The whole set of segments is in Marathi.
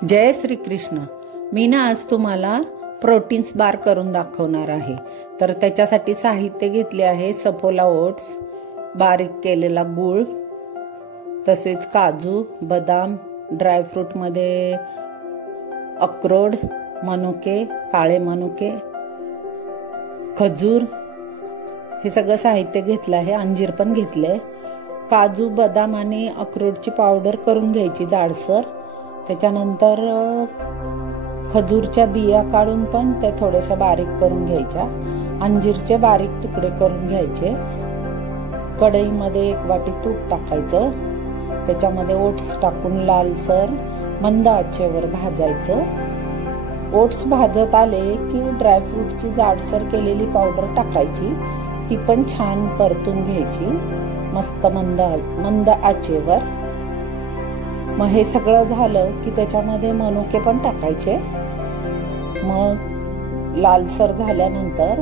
जय श्री कृष्ण। मी ना आज तुम्हाला प्रोटीन्स बार करून दाखवणार आहे। तर त्याच्यासाठी साहित्य घेतले आहे सफोला ओट्स, बारीक केलेला गूळ, तसेच काजू, बदाम, ड्रायफ्रूट मध्ये अक्रोड, मनुके, काळे मनुके, खजूर, हे सगळं साहित्य घेतलं आहे। अंजीर पण घेतले। काजू, बदाम आणि अक्रोडची पावडर करून घ्यायची जाडसर। त्याच्यानंतर खजूरच्या बिया काढून पण त्या थोड्याशा बारीक करून घ्यायच्या। अंजीरचे बारीक तुकडे करून घ्यायचे। कढईमध्ये 1 वाटी तूप टाकायचं, त्याच्यामध्ये ओट्स टाकून लालसर मंद आचेवर भाजायचं। ओट्स भाजत आले की ड्रायफ्रूटची जाडसर केलेली पावडर टाकायची, ती पण छान परतून घ्यायची मस्त मंद आचेवर। मग हे सगळं झालं की त्याच्यामध्ये मनुके पण टाकायचे। मग लालसर झाल्यानंतर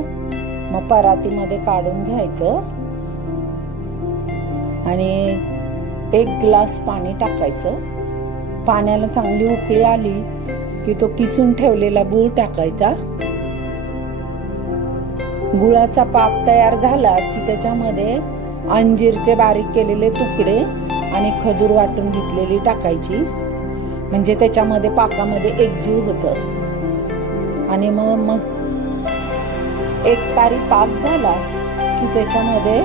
मग परातीमध्ये काढून घ्यायचं आणि 1 ग्लास पाणी टाकायचं। पाण्याला चांगली उकळी आली की तो किसून ठेवलेला गूळ टाकायचा। गुळाचा पाक तयार झाला की त्याच्यामध्ये अंजीरचे बारीक केलेले तुकडे आणि खजूर वाटून घेतलेली टाकायची, म्हणजे त्याच्यामध्ये पाकामध्ये एकजीव होतं। आणि मग 1 तारी पाक झाला की त्याच्यामध्ये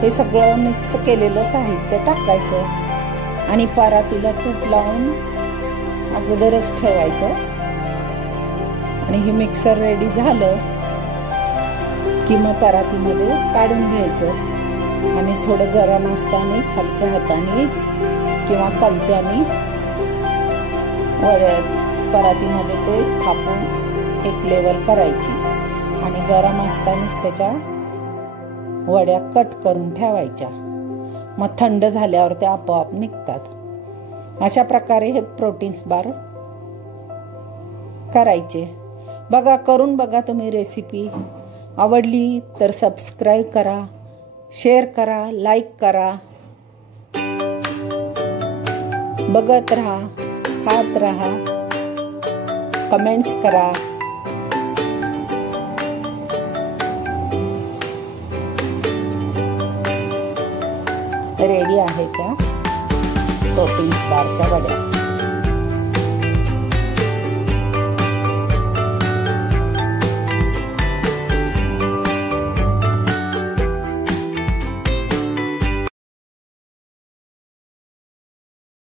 हे सगळं मिक्स केलेलं साहित्य टाकायचं आणि परातीला तूप लावून अगोदरच ठेवायचं। आणि हे मिक्सर रेडी झालं की मग परातीमध्ये काढून घ्यायचं आणि थोडं गरम असताना हलक्या हाताने किंवा कलत्याने परातीमध्ये ते थापून एक लेवल करायची आणि गरम असतानाच त्याच्या वड्या कट करून ठेवायच्या। मग थंड झाल्यावर ते आपोआप निघतात। अशा प्रकारे हे प्रोटीन्स बार करायचे। बघा, करून बघा तुम्ही रेसिपी। आवडली तर सबस्क्राईब करा, शेअर करा, लाईक करा, बघत राहा, खात राहा, कमेंट्स करा। रेडी आहे का प्रोटीन बारच्या वड्या?